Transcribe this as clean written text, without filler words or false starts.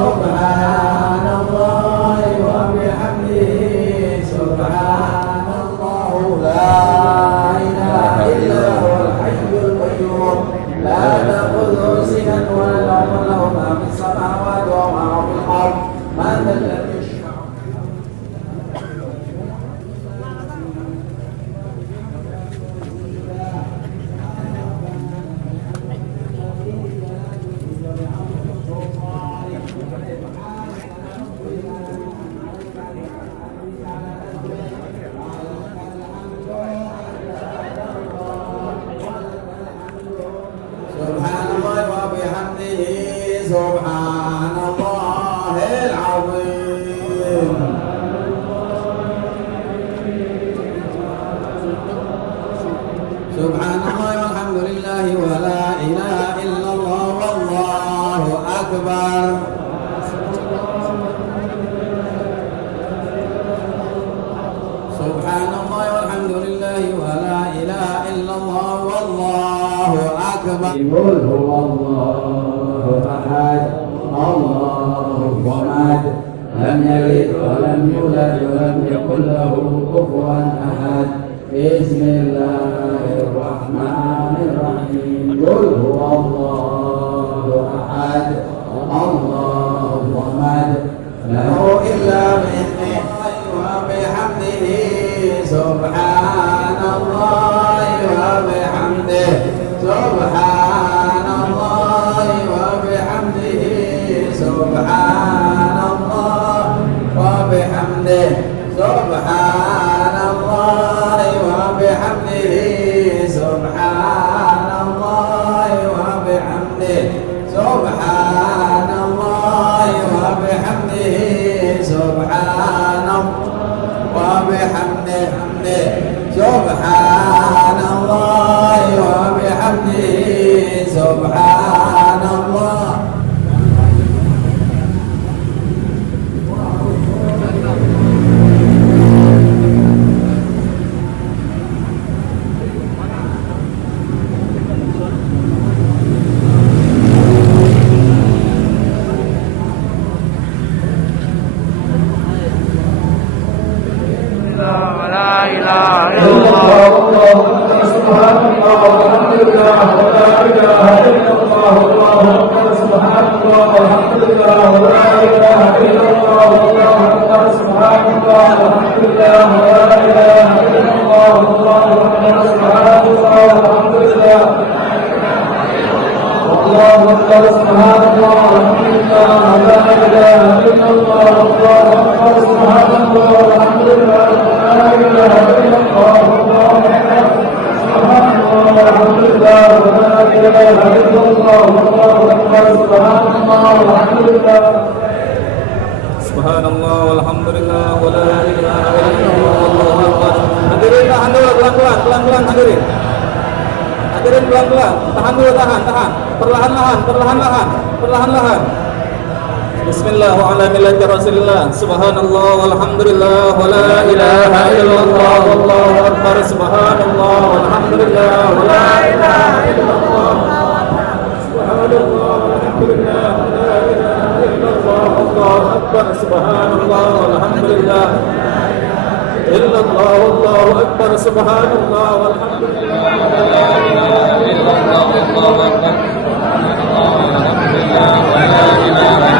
Subhanallah wa bihamdihi. Subhanallah la ilaha illa huwal hayyul qayyum. La ta'khudhuhu sinatun wa la nawm, lahu ma fis samawati wa ma fil ardh. Man dhal ladzi yashfa'u Subhanallah wa bihamdihi. Subhanallahil azim. Subhanallah walhamdulillah wa la ilaha illallah wallahu akbar. Subhanallah walhamdulillah wa la ilaha illallah wallahu akbar. Qul huwallahu ahad, Allahu samad, lam yalid wa lam yulad wa lam yakul lahu kufuwan ahad. Bismillahirrahmanirrahim. Qul huwallahu ahad, Allahu samad, lahu illa bi'idhnihi wa bihamdihi. Subhanallah wa bihamdihi. Subhanallah wa bihamdihi. Subhanallah wa bihamdihi. Subhanallah wa bihamdihi. Subhanallah wa bihamdihi. Subhanallah wa bihamdihi. Subhanallah wa bihamdihi. Subhanallah wa bihamdihi. Subhanallah. La ilaha illallah. Subhanallah walhamdulillah wa la ilaha illallah wallahu akbar. Subhanallah walhamdulillah wa la ilaha illallah wallahu akbar. Subhanallah walhamdulillah wa la ilaha illallah wallahu akbar. Subhanallah walhamdulillah wallahu akbar. Subhanallah walhamdulillah wa la ilaha illallah wallahu akbar. Subhanallah walhamdulillah wa la ilaha illallah wallahu akbar. Subhanallah walhamdulillah wa la ilaha illallah wallahu akbar. Subhanallah walhamdulillah. Subhanallah walhamdulillah wa la ilaha illallah wallahu akbar. Hadirin tahan dulu pelan-pelan hadirin. Hadirin pelan-pelan, tahan dulu tahan. Perlahan-lahan. Bismillah wa ala millati Rasulillah. Subhanallah walhamdulillah wa la ilaha illallah wallahu akbar. Subhanallah walhamdulillah wa la ilaha illallah. Subhanallah walhamdulillah wa la ilaha illallah wallahu akbar. Subhanallah walhamdulillah illallah wallahu akbar. Subhanallah walhamdulillah wa la ilaha illallah wallahu akbar. Subhanallah walhamdulillah wa la ilaha